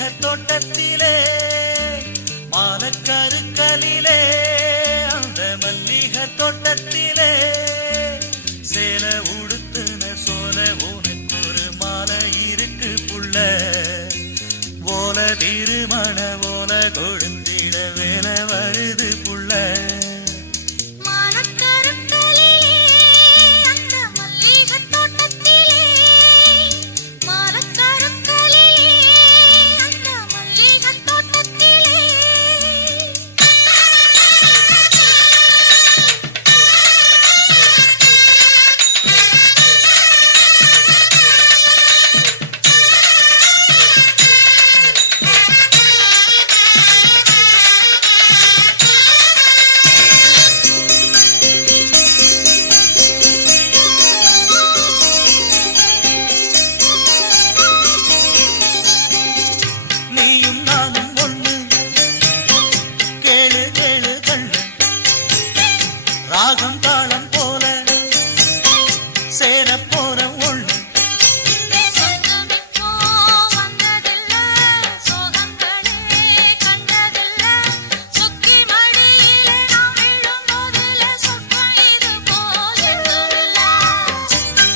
மல்லிகை தோட்டத்திலே மாலக்கருக்கலிலே அந்த மல்லிகை தோட்டத்திலே சேல உடுத்துன சோல உனக்கு ஒரு மாலை இருக்கு புள்ள ஓல திருமண ஓல கொடுத்திட வேலை வருது புள்ள ராகம் தாளம் போல சேர போற ஒண்ணு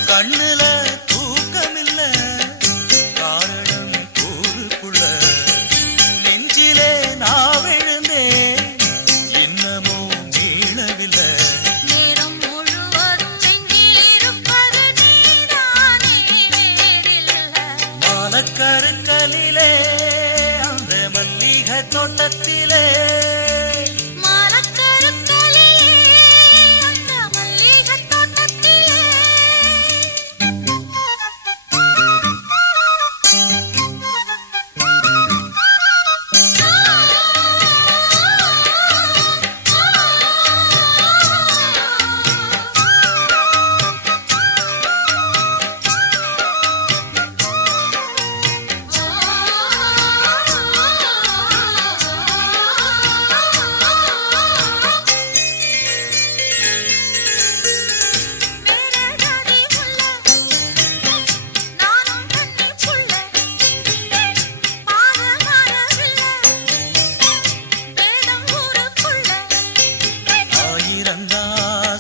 கண்ணுல தூக்கமில்ல காரணம் கூறுக்குள்ள நெஞ்சிலே நான் விழுந்தே இன்னமும் மீளவில்லை கருக்கலிலே அந்த மல்லிகை தோட்டத்திலே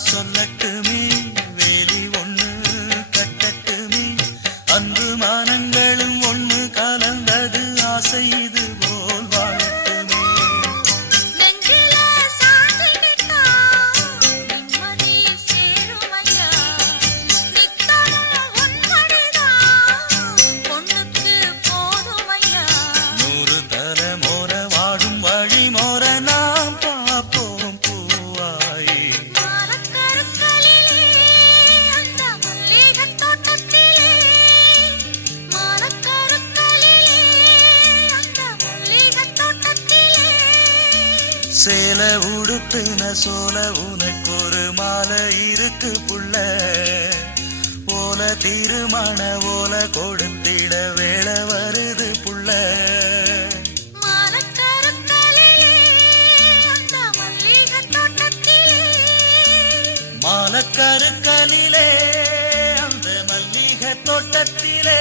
சொல்லட்டுமே வேலி ஒண்ணு கட்டட்டுமே அன்பு மானங்களும் ஒண்ணு கலந்தது ஆசை இது போல் வாழட்டுமே நூறு தலைமோர வாழும் வழி மோர நாம் பார்ப்போம் பூவாயி சேல உடுத்துன சோல உனக்கு ஒரு மாலை இருக்கு புள்ள ஓல திருமண ஓல கொடுத்திட வேலை வருது புள்ள மாலக்கருக்கலிலே அந்த மல்லிகை தோட்டத்திலே